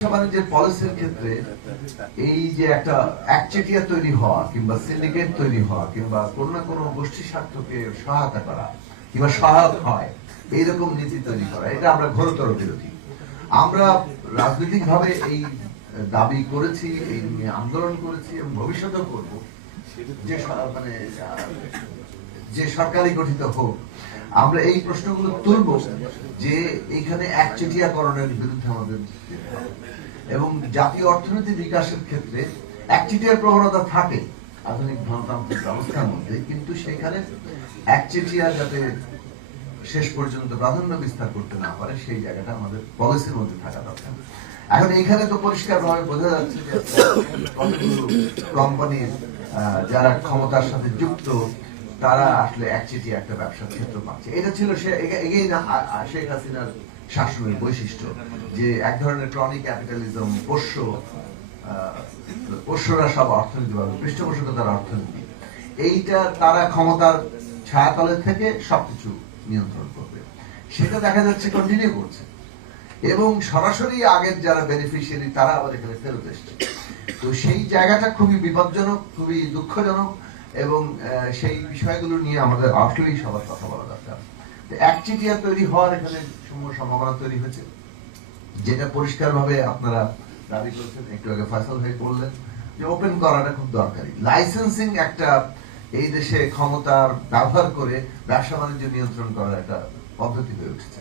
বাণিজ্যের পলিসির ক্ষেত্রে এই যে একটা একচেটিয়া তৈরি হওয়া কিংবা সিন্ডিকেট তৈরি হওয়া কিংবা কোনো না কোনো গোষ্ঠী স্বার্থকে সহায়তা করা কিংবা সহায়ক হয় এইরকম নীতি তৈরি করা, এটা আমরা ঘোরতর বিরোধী। আমরা রাজনৈতিক ভাবে এই দাবি করেছি, এই নিয়ে আন্দোলন করেছি এবং ভবিষ্যতেও করব যে মানে যে সরকারি গঠিত হোক আমরা এই প্রশ্নগুলো তুলব যে এইখানে একচেটিয়াকরণের বিরুদ্ধে আমাদের এবং জাতীয় অর্থনীতি বিকাশের ক্ষেত্রে একচেটিয়ার প্রবণতা থাকে আধুনিক গণতান্ত্রিক ব্যবস্থার মধ্যে, কিন্তু সেখানে একচেটিয়া যাতে শেষ পর্যন্ত প্রাধান্য বিস্তার করতে না পারে সেই জায়গাটা আমাদের পলিসির মধ্যে থাকা দরকার। এখন এইখানে তো পরিষ্কারভাবে বোঝা যাচ্ছে যে কোম্পানির যারা ক্ষমতার সাথে যুক্ত তারা আসলে একচেটিয়া একটা ব্যবসার ক্ষেত্র পাচ্ছে। এটা ছিল শেখ হাসিনার শাসনের বৈশিষ্ট্য, যে এক ধরনের ক্রনিক ক্যাপিটালিজম, পোষ্যরা সব অর্থনীতি পাবে, পৃষ্ঠপোষকতার অর্থনীতি, এইটা তারা ক্ষমতার ছায়াতলে থেকে সবকিছু নিয়ন্ত্রণ করবে, সেটা দেখা যাচ্ছে কন্টিনিউ করছে এবং সরাসরি আগের যারা বেনিফিশিয়ারি তারা আবার এখানে ফেরত এসছে। তো সেই জায়গাটা খুবই বিপজ্জনক, খুবই দুঃখজনক এবং সেই বিষয়গুলো নিয়ে আমাদের আসলেই সবার কথা বলা দরকার। একচেটিয়া তৈরি হওয়ার এখানে সম্ভাবনা তৈরি হয়েছে, যেটা পরিষ্কার ভাবে আপনারা দাবি করছেন, একটু আগে ফয়সাল ভাই বললেন যে ওপেন করাটা খুব দরকারি। লাইসেন্সিং একটা এই দেশে ক্ষমতার ব্যবহার করে ব্যবসা বাণিজ্য নিয়ন্ত্রণ করার একটা পদ্ধতি হয়ে উঠেছে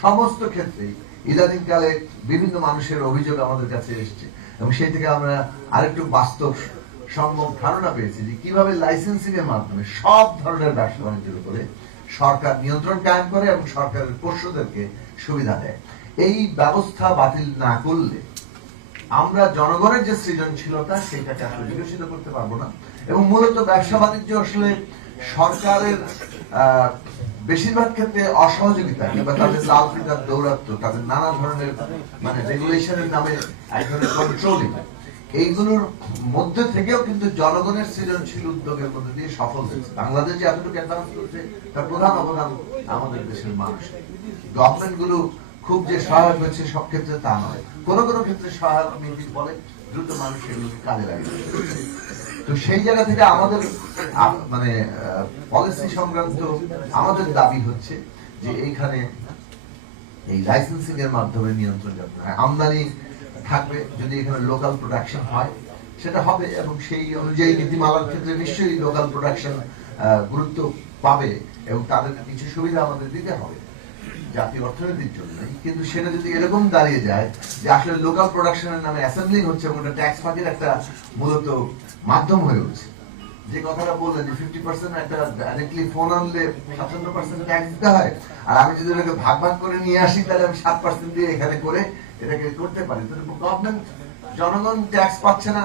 সমস্ত ক্ষেত্রেই। ইদানিং কালে বিভিন্ন মানুষের অভিযোগ আমাদের কাছে এসছে এবং সেই থেকে আমরা আরেকটু বাস্তব সম্ভব ধারণা পেয়েছি যে কিভাবে লাইসেন্সিং এর মাধ্যমে সব ধরনের ব্যবসা বাণিজ্যের উপরে সরকার নিয়ন্ত্রণ কায়েম করে এবং সরকারের পোষ্যদেরকে সুবিধা দেয়। এই ব্যবস্থা বাতিল না করলে আমরা জনগণের যে সৃজনশীলতা সেটাকে আসলে বিকশিত করতে পারবো না এবং মূলত ব্যবসা বাণিজ্য আসলে সরকারের বেশিরভাগ ক্ষেত্রে অসহযোগিতা কিংবা তাদের লাল ফিতার দৌরাত্ম, তাদের নানা ধরনের মানে রেগুলেশনের নামে এক ধরনের কন্ট্রোলিং, এইগুলোর মধ্যে থেকেও কিন্তু জনগণের সৃজনশীল উদ্যোগের মধ্যে দিয়ে সফল হয়েছে। বাংলাদেশ যে এতটুকু অ্যাডভান্স করছে তার প্রধান অবদান আমাদের দেশের মানুষ। গভর্নমেন্ট গুলো খুব যে সহায়ক হয়েছে সব ক্ষেত্রে তা নয়, কোনো কোনো ক্ষেত্রে সহায়ক নীতির ফলে দ্রুত মানুষ এগুলোকে কাজে লাগিয়ে। তো সেই জায়গা থেকে আমাদের মানে পলিসি সংক্রান্ত আমাদের দাবি হচ্ছে যে এইখানে এই লাইসেন্সিং এর মাধ্যমে নিয়ন্ত্রণ যাতে হয়, আমদানি থাকবে, যদি এখানে লোকাল প্রোডাকশন হয় সেটা হবে এবং সেই অনুযায়ী নীতিমালার ক্ষেত্রে নিশ্চয়ই লোকাল প্রোডাকশন গুরুত্ব পাবে এবং তাদেরকে কিছু সুবিধা আমাদের দিতে হবে জাতীয় অর্থনীতির জন্য। কিন্তু সেটা যদি এরকম দাঁড়িয়ে যায় যে আসলে লোকাল প্রোডাকশনের নামে অ্যাসেম্বলিং হচ্ছে এবং ওটা ট্যাক্স ফাঁকির একটা মূলত মাধ্যম হয়ে উঠছে, যে কথাটা বললেন যে 50% একটা ডাইরেক্টলি ফোন আনলে 57% ট্যাক্স দিতে হয়, আর আমি যদি ওটাকে ভাগ ভাগ করে নিয়ে আসি তাহলে আমি 7% দিয়ে এখানে করে এটাকে করতে পারি। গভর্নমেন্ট, জনগণ ট্যাক্স পাচ্ছে না,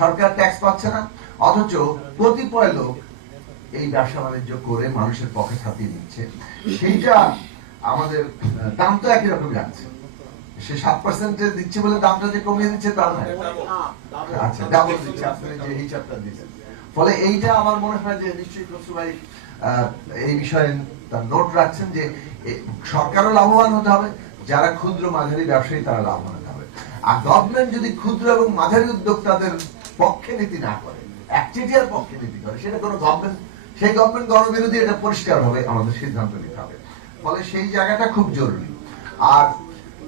সরকার ট্যাক্স পাচ্ছে না, অথচ কতিপয় লোক এই ব্যবসা বাণিজ্য করে মানুষের পকেট হাতিয়ে দিচ্ছে। সেইটা আমাদের দাম তো একই রকম যাচ্ছে, সে 7% দিচ্ছে বলে দামটা যে কমিয়ে দিচ্ছে তা নয়, আচ্ছা ডাবল দিচ্ছে, আপনি যে হিসাবটা দিচ্ছেন। ফলে এইটা আমার মনে হয় যে নিশ্চয়ই খসরু ভাই এই বিষয়ে তার নোট রাখছেন যে সরকারও লাভবান হতে হবে, যারা ক্ষুদ্র মাঝারি ব্যবসায়ী তারা লাভবান হতে হবে। আর গভর্নমেন্ট যদি ক্ষুদ্র এবং মাঝারি উদ্যোক্তাদের পক্ষে নীতি না করে, একচেটিয়ার পক্ষে নীতি করে, সেটা কোনো গভর্নমেন্ট, সেই গভর্নমেন্ট গণবিরোধী, এটা পরিষ্কার হবে আমাদের সিদ্ধান্ত নিতে হবে। ফলে সেই জায়গাটা খুব জরুরি। আর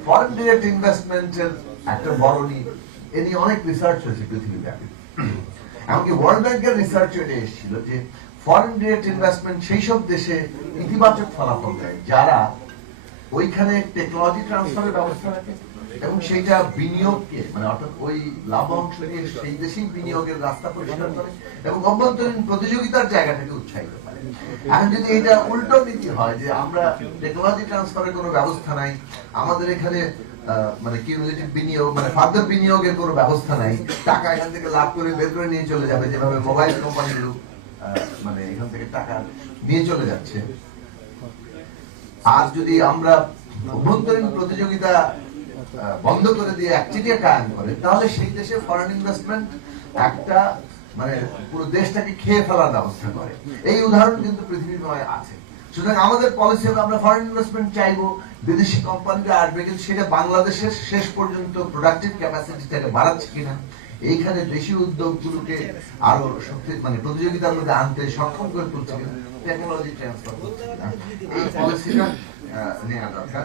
ফরেন ডিরেক্ট ইনভেস্টমেন্টের একটা বড় নিয়ে এ নিয়ে অনেক রিসার্চ হয়েছে পৃথিবীব্যাপী, এমনকি ওয়ার্ল্ড ব্যাংকের রিসার্চ এটা এসেছিল যে ফরেন ডিরেক্ট ইনভেস্টমেন্ট সেই সব দেশে ইতিবাচক ফলাফল দেয় যারা ওইখানে টেকনোলজি ট্রান্সফারের ব্যবস্থা রাখে এবং সেইটা বিনিয়োগকে মানে অর্থাৎ ওই লাভ অংশ নিয়ে সেই দেশেই বিনিয়োগের রাস্তা পরিষ্কার করে এবং অভ্যন্তরীণ প্রতিযোগিতার জায়গাটাকে উৎসাহিত করে। এখন যদি এটা উল্টো নীতি হয় যে আমরা টেকনোলজি ট্রান্সফারের কোনো ব্যবস্থা নাই, আমাদের এখানে মানে কিউমুলেটিভ বিনিয়োগ মানে ফার্দার বিনিয়োগের কোনো ব্যবস্থা নাই, টাকা এখান থেকে লাভ করে বের করে নিয়ে চলে যাবে, যেভাবে মোবাইল কোম্পানিগুলো মানে এখান থেকে টাকা নিয়ে চলে যাচ্ছে। আর যদি আমরা অভ্যন্তরীণ প্রতিযোগিতা বন্ধ করে দিয়ে একচেটিয়া কায়েম করে, তাহলে সেই দেশে ফরেন ইনভেস্টমেন্ট একটা মানে পুরো দেশটাকে খেয়ে ফেলার ব্যবস্থা করে। এই উদাহরণ কিন্তু পৃথিবীময় আছে। সুতরাং আমাদের পলিসি হবে আমরা ফরেন ইনভেস্টমেন্ট চাইবো, বিদেশি কোম্পানিরা আসবে, কিন্তু সেটা বাংলাদেশের শেষ পর্যন্ত প্রোডাক্টিভ ক্যাপাসিটিটাকে বাড়াচ্ছে কিনা, এইখানে দেশি উদ্যোগগুলোকে আরো শক্তি মানে প্রতিযোগিতার মধ্যে আনতে সক্ষম করে তুলছে কিনা, টেকনোলজি ট্রান্সফার করছে কিনা, এই পলিসিটা নেওয়া দরকার।